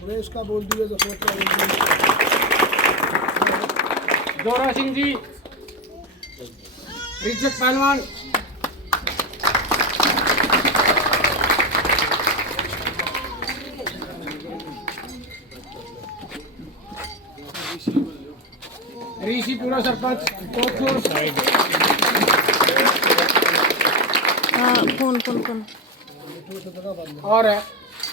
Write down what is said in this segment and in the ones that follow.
सुरेश का बोल दिए, जसवंत का बोल दिए। जोरा सिंह जी, रिज्जत पहलवान, ऋषि पूरा सरपंच कोटपुर, फोन और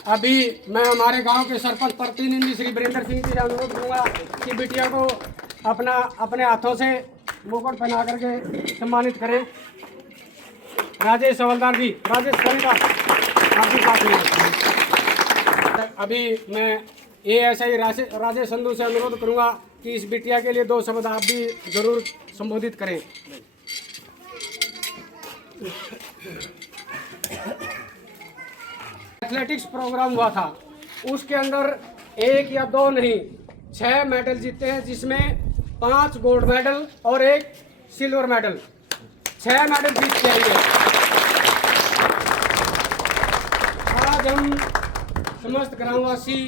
अभी मैं हमारे गांव के सरपंच प्रतिनिधि श्री वीरेंद्र सिंह जी से अनुरोध करूंगा कि बिटिया को अपने हाथों से मुकुट पहना करके सम्मानित करें। राजेश हवलदार जी, राजेश हवलदार आप भी साथ में। अभी मैं ASI राजेश संधू से अनुरोध करूंगा कि इस बिटिया के लिए 2 शब्द आप भी जरूर संबोधित करें। एथलेटिक्स प्रोग्राम हुआ था, उसके अंदर 1 या 2 नहीं 6 मेडल जीते हैं, जिसमें 5 गोल्ड मेडल और 1 सिल्वर मेडल, 6 मेडल जीत के आई है। आज हम समस्त ग्रामवासी,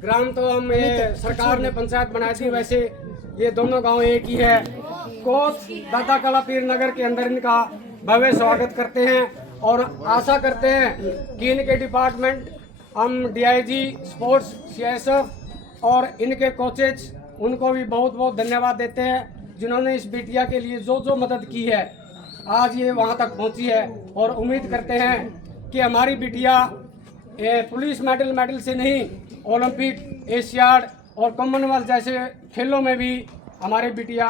ग्राम तो हम सरकार ने पंचायत बनाई थी, वैसे ये दोनों गांव एक ही है। कोच दादा काला पीर नगर के अंदर इनका भव्य स्वागत करते हैं और आशा करते हैं कि इनके डिपार्टमेंट, हम DIG स्पोर्ट्स, CSF और इनके कोचेज, उनको भी बहुत बहुत धन्यवाद देते हैं, जिन्होंने इस बिटिया के लिए जो मदद की है, आज ये वहाँ तक पहुँची है। और उम्मीद करते हैं कि हमारी बिटिया पुलिस मेडल से नहीं, ओलंपिक, एशियाड और कॉमनवेल्थ जैसे खेलों में भी हमारी बिटिया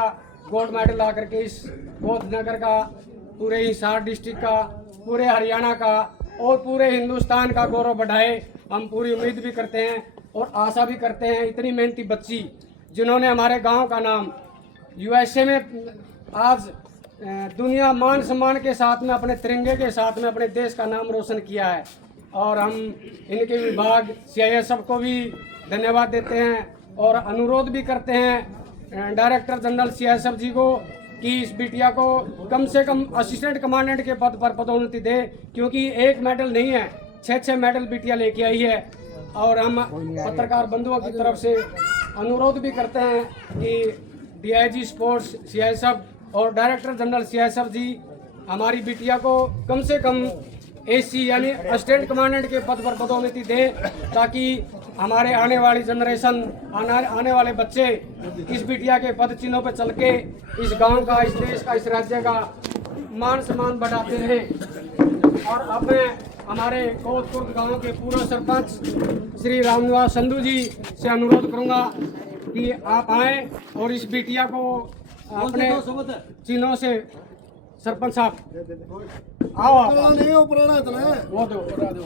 गोल्ड मेडल ला करके इस नगर का, पूरे हिसार डिस्ट्रिक्ट का, पूरे हरियाणा का और पूरे हिंदुस्तान का गौरव बढ़ाए। हम पूरी उम्मीद भी करते हैं और आशा भी करते हैं। इतनी मेहनती बच्ची जिन्होंने हमारे गांव का नाम USA में आज दुनिया मान सम्मान के साथ में, अपने तिरंगे के साथ में अपने देश का नाम रोशन किया है। और हम इनके विभाग CISF को भी धन्यवाद देते हैं और अनुरोध भी करते हैं डायरेक्टर जनरल CISF जी को कि इस बिटिया को कम से कम असिस्टेंट कमांडेंट के पद पर पदोन्नति दे, क्योंकि 1 मेडल नहीं है, 6 मेडल बिटिया लेके आई है। और हम पत्रकार बंधुओं की तरफ से अनुरोध भी करते हैं कि DIG स्पोर्ट्स, CISF और डायरेक्टर जनरल CISF जी हमारी बिटिया को कम से कम AC यानी असिस्टेंट कमांडेंट के पद पर पदोन्नति दे, ताकि हमारे आने वाली जनरेशन, आने वाले बच्चे इस बिटिया के पद चिन्हों पर चल के इस गांव का, इस देश का, इस राज्य का मान सम्मान बढ़ाते रहें। और अब मैं हमारे कोतपुर गांव के पूर्व सरपंच श्री रामनिवास संधू जी से अनुरोध करूंगा कि आप आएँ और इस बिटिया को अपने चिन्हों से, सरपंच साहब आओ आप। नहीं हो पुराना इतना है, वो दो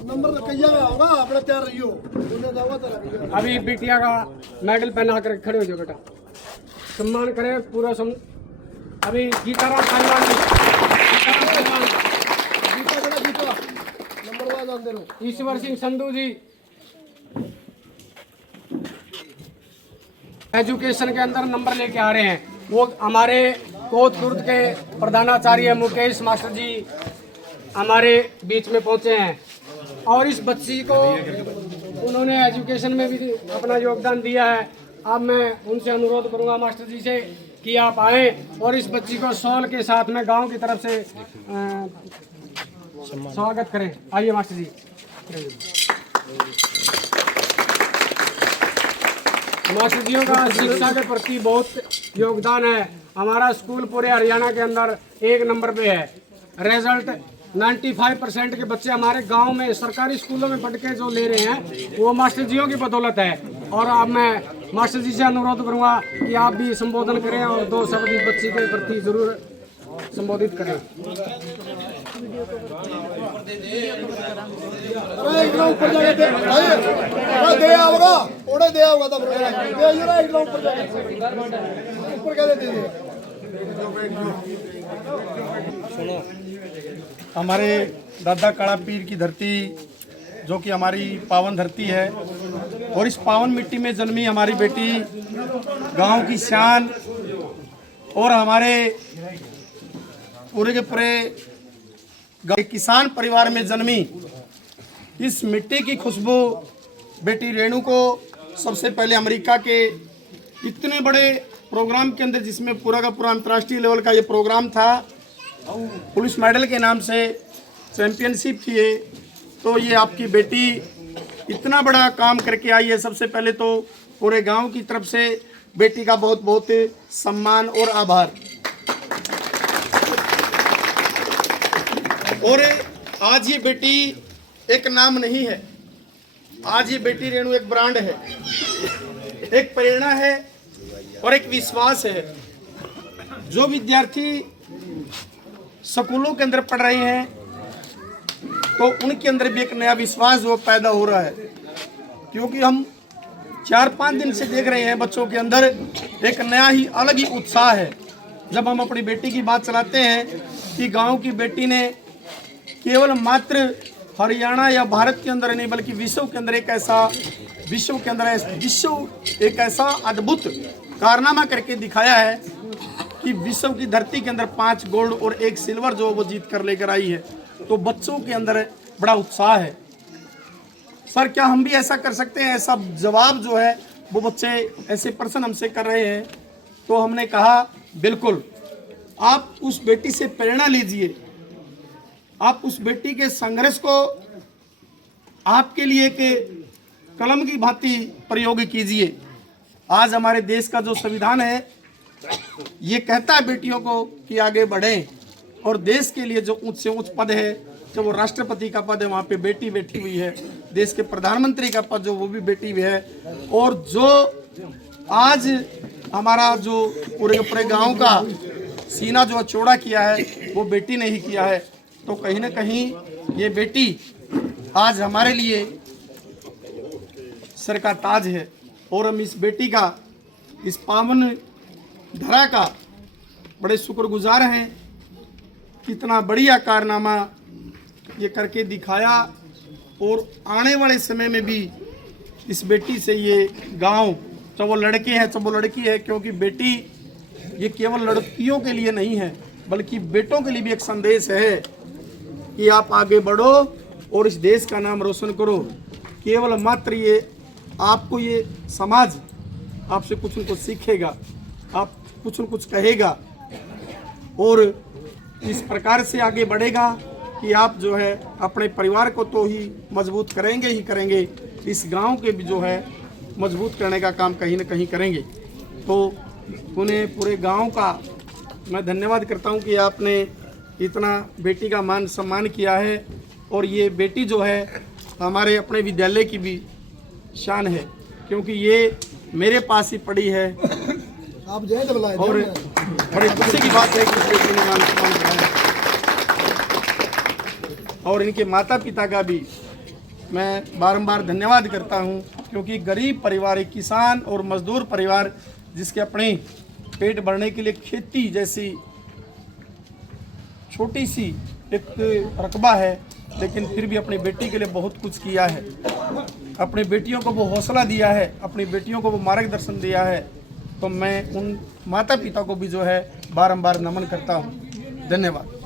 नंबर तो कहिया होगा, अपने तैयार रहियो। अभी बिटिया का मेडल पहना कर खड़े हो जाओ बेटा, सम्मान करें पूरा अभी गीताराम पहलवान जी, नंबर वाइज अंदर हो। ईश्वर सिंह संधू जी एजुकेशन के अंदर नंबर लेके आ रहे हैं। वो हमारे कोतपुर के प्रधानाचार्य मुकेश मास्टर जी हमारे बीच में पहुंचे हैं और इस बच्ची को उन्होंने एजुकेशन में भी अपना योगदान दिया है। अब मैं उनसे अनुरोध करूंगा मास्टर जी से कि आप आएँ और इस बच्ची को शॉल के साथ में गांव की तरफ से स्वागत करें। आइए मास्टर जी। मास्टर जियों का शिक्षा के प्रति बहुत योगदान है। हमारा स्कूल पूरे हरियाणा के अंदर 1 नंबर पे है। रिजल्ट 95% के बच्चे हमारे गांव में सरकारी स्कूलों में पढ़ के जो ले रहे हैं, वो मास्टर जियों की बदौलत है। और अब मैं मास्टर जी से अनुरोध करूंगा कि आप भी संबोधन करें और 2 शब्द इस बच्ची के प्रति जरूर संबोधित करें। अरे एक ऊपर जाके दे आओगा, ओड़े दे आओगा तब दे जरा एक ऊपर जाके ऊपर क्या दे दे। सुनो, हमारे दादा काला पीर की धरती, जो कि हमारी पावन धरती है, और इस पावन मिट्टी में जन्मी हमारी बेटी, गांव की शान, और हमारे पूरे के पूरे किसान परिवार में जन्मी, इस मिट्टी की खुशबू बेटी रेणु को सबसे पहले अमेरिका के इतने बड़े प्रोग्राम के अंदर, जिसमें पूरा का पूरा अंतर्राष्ट्रीय लेवल का ये प्रोग्राम था, पुलिस मेडल के नाम से चैंपियनशिप थी ये, तो ये आपकी बेटी इतना बड़ा काम करके आई है। सबसे पहले तो पूरे गांव की तरफ से बेटी का बहुत बहुत सम्मान और आभार। और आज ये बेटी एक नाम नहीं है, आज ये बेटी रेणु एक ब्रांड है, एक प्रेरणा है और एक विश्वास है। जो विद्यार्थी स्कूलों के अंदर पढ़ रहे हैं तो उनके अंदर भी एक नया विश्वास जो पैदा हो रहा है, क्योंकि हम 4-5 दिन से देख रहे हैं बच्चों के अंदर एक नया ही अलग ही उत्साह है। जब हम अपनी बेटी की बात चलाते हैं कि गांव की बेटी ने केवल मात्र हरियाणा या भारत के अंदर नहीं बल्कि विश्व के अंदर एक ऐसा अद्भुत कारनामा करके दिखाया है कि विश्व की धरती के अंदर 5 गोल्ड और 1 सिल्वर जो वो जीत कर लेकर आई है, तो बच्चों के अंदर बड़ा उत्साह है। सर क्या हम भी ऐसा कर सकते हैं? ऐसा जवाब जो है वो बच्चे ऐसे प्रश्न हमसे कर रहे हैं। तो हमने कहा बिल्कुल, आप उस बेटी से प्रेरणा लीजिए, आप उस बेटी के संघर्ष को आपके लिए एक कलम की भांति प्रयोग कीजिए। आज हमारे देश का जो संविधान है ये कहता है बेटियों को कि आगे बढ़ें, और देश के लिए जो ऊंच से ऊंच पद है, जो वो राष्ट्रपति का पद है वहाँ पे बेटी बैठी हुई है, देश के प्रधानमंत्री का पद जो वो भी बेटी हुई है, और जो आज हमारा जो पूरे गांव का सीना जो चौड़ा किया है वो बेटी ने ही किया है। तो कहीं ना कहीं ये बेटी आज हमारे लिए सर का ताज है, और हम इस बेटी का, इस पावन धरा का बड़े शुक्रगुजार हैं। कितना बढ़िया कारनामा ये करके दिखाया, और आने वाले समय में भी इस बेटी से ये गांव, चाहे वो लड़के हैं चाहे वो लड़की है, क्योंकि बेटी ये केवल लड़कियों के लिए नहीं है बल्कि बेटों के लिए भी एक संदेश है कि आप आगे बढ़ो और इस देश का नाम रोशन करो। केवल मात्र ये आपको ये समाज आपसे कुछ न कुछ सीखेगा, आप कुछ न कुछ कहेगा, और इस प्रकार से आगे बढ़ेगा कि आप जो है अपने परिवार को तो ही मजबूत करेंगे ही करेंगे, इस गांव के भी जो है मजबूत करने का काम कहीं ना कहीं करेंगे। तो उन्हें पूरे गांव का मैं धन्यवाद करता हूं कि आपने इतना बेटी का मान सम्मान किया है, और ये बेटी जो है हमारे अपने विद्यालय की भी शान है, क्योंकि ये मेरे पास ही पड़ी है। आप जय तो बुलाए, और बड़ी खुशी की बात है कि इस बेटी ने मान सम्मान किया है, और इनके माता पिता का भी मैं बारंबार धन्यवाद करता हूं, क्योंकि गरीब परिवार, एक किसान और मजदूर परिवार जिसके अपने पेट भरने के लिए खेती जैसी छोटी सी एक रकबा है, लेकिन फिर भी अपनी बेटी के लिए बहुत कुछ किया है, अपनी बेटियों को वो हौसला दिया है, अपनी बेटियों को वो मार्गदर्शन दिया है। तो मैं उन माता पिता को भी जो है बारंबार नमन करता हूँ। धन्यवाद।